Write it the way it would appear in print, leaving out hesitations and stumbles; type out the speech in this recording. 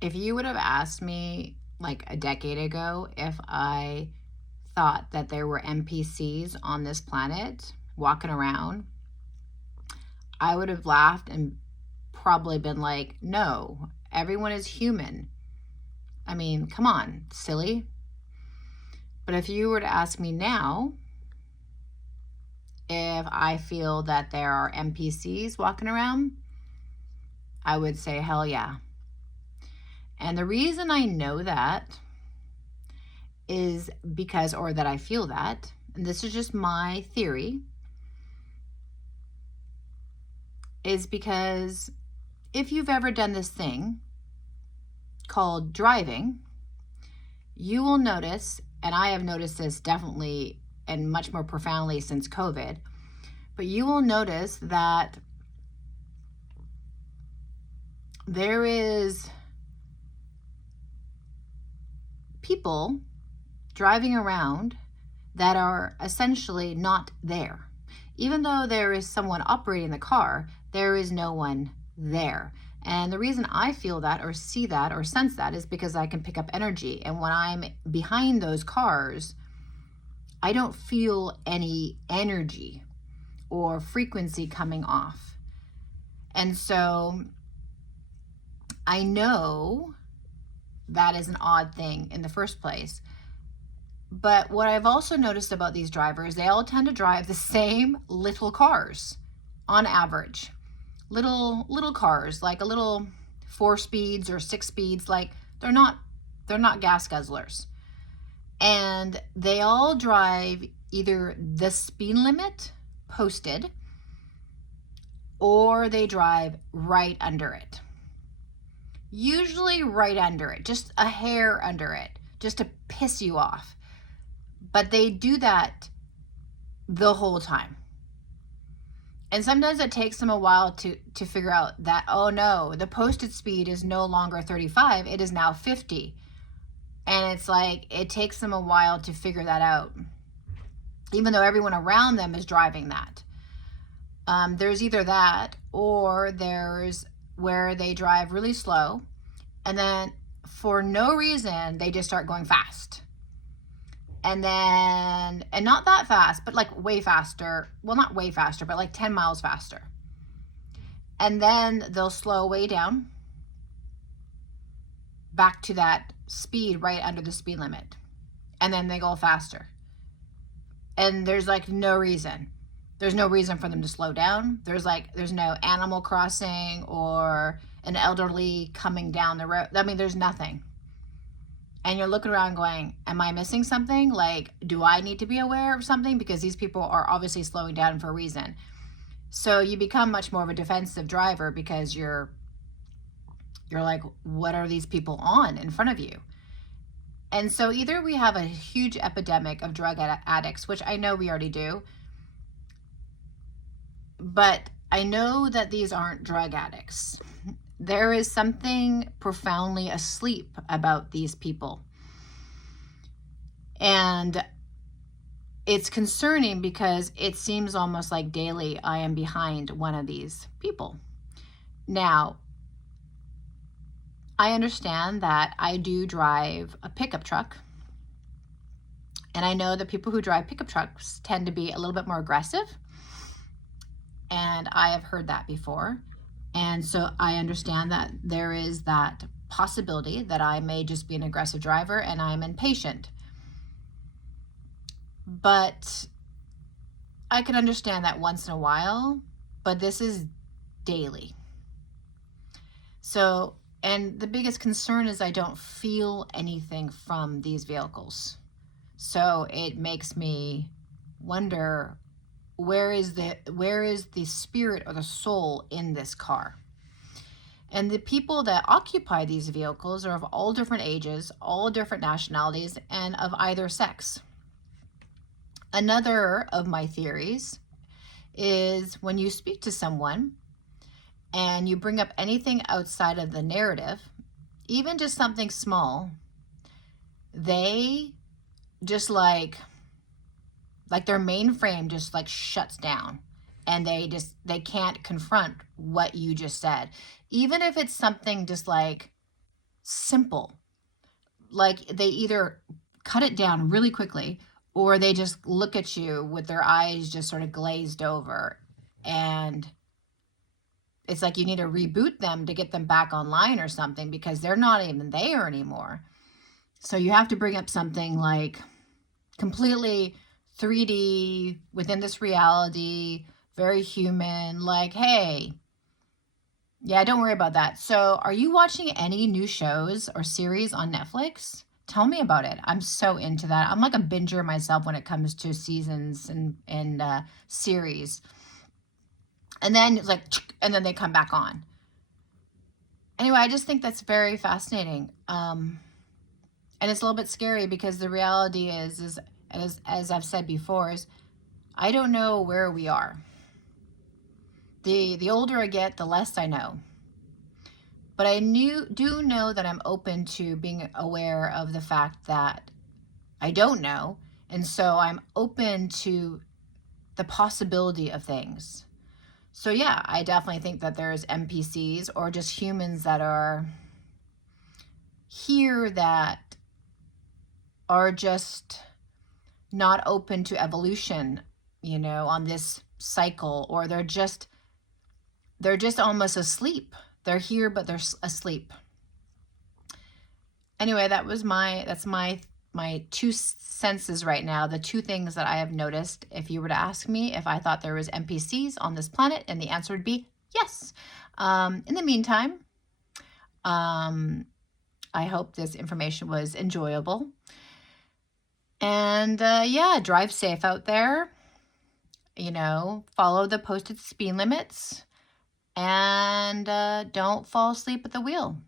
If you would have asked me like a decade ago if I thought that there were NPCs on this planet walking around, I would have laughed and probably been like, no, everyone is human. I mean, come on, silly. But if you were to ask me now if I feel that there are NPCs walking around, I would say, hell yeah. And the reason I know that is because, or that I feel that, and this is just my theory, is because if you've ever done this thing called driving, you will notice, and I have noticed this definitely and much more profoundly since COVID, but you will notice that there is people driving around that are essentially not there. Even though there is someone operating the car, there is no one there. And the reason I feel that or see that or sense that is because I can pick up energy. And when I'm behind those cars, I don't feel any energy or frequency coming off. And so I know that is an odd thing in the first place. But what I've also noticed about these drivers, they all tend to drive the same little cars on average. Little cars, like a little 4 speeds or 6 speeds, like they're not gas guzzlers. And they all drive either the speed limit posted or they drive right under it. Usually right under it, just a hair under it, just to piss you off. But they do that the whole time. And sometimes it takes them a while to figure out that, oh no, the posted speed is no longer 35, it is now 50. And it's like, it takes them a while to figure that out, even though everyone around them is driving that. There's either that, or there's where they drive really slow, and then for no reason, they just start going fast. And not that fast, but like way faster. Well, not way faster, but like 10 miles faster. And then they'll slow way down back to that speed right under the speed limit. And then they go faster. And there's like no reason. There's no reason for them to slow down. There's no animal crossing or an elderly coming down the road. I mean, there's nothing. And you're looking around going, am I missing something? Like, do I need to be aware of something? Because these people are obviously slowing down for a reason. So you become much more of a defensive driver because you're like, what are these people on in front of you? And so either we have a huge epidemic of drug addicts, which I know we already do, but I know that these aren't drug addicts. There is something profoundly asleep about these people. And it's concerning because it seems almost like daily I am behind one of these people. Now, I understand that I do drive a pickup truck. And I know that people who drive pickup trucks tend to be a little bit more aggressive. And I have heard that before. And so I understand that there is that possibility that I may just be an aggressive driver and I'm impatient. But I can understand that once in a while, but this is daily. So, and the biggest concern is I don't feel anything from these vehicles. So it makes me wonder, where is the spirit or the soul in this car? And the people that occupy these vehicles are of all different ages, all different nationalities, and of either sex. Another of my theories is when you speak to someone and you bring up anything outside of the narrative, even just something small, they just like their mainframe just like shuts down and they can't confront what you just said. Even if it's something just like simple. Like they either cut it down really quickly or they just look at you with their eyes just sort of glazed over. And it's like you need to reboot them to get them back online or something because they're not even there anymore. So you have to bring up something like completely 3D within this reality, very human, like, hey, yeah, don't worry about that. So are you watching any new shows or series on Netflix? Tell me about it. I'm so into that. I'm like a binger myself when it comes to seasons and series. And then it's like, and then they come back on. Anyway, I just think that's very fascinating. And it's a little bit scary because the reality is as I've said before, is I don't know where we are. The older I get, the less I know. But I do know that I'm open to being aware of the fact that I don't know. And so I'm open to the possibility of things. So yeah, I definitely think that there's NPCs or just humans that are here that are just not open to evolution, on this cycle, or they're just almost asleep. They're here, but they're asleep. Anyway, that's my 2 senses right now. The 2 things that I have noticed. If you were to ask me if I thought there was NPCs on this planet, and the answer would be yes. In the meantime, I hope this information was enjoyable. And yeah, drive safe out there. Follow the posted speed limits. And don't fall asleep at the wheel.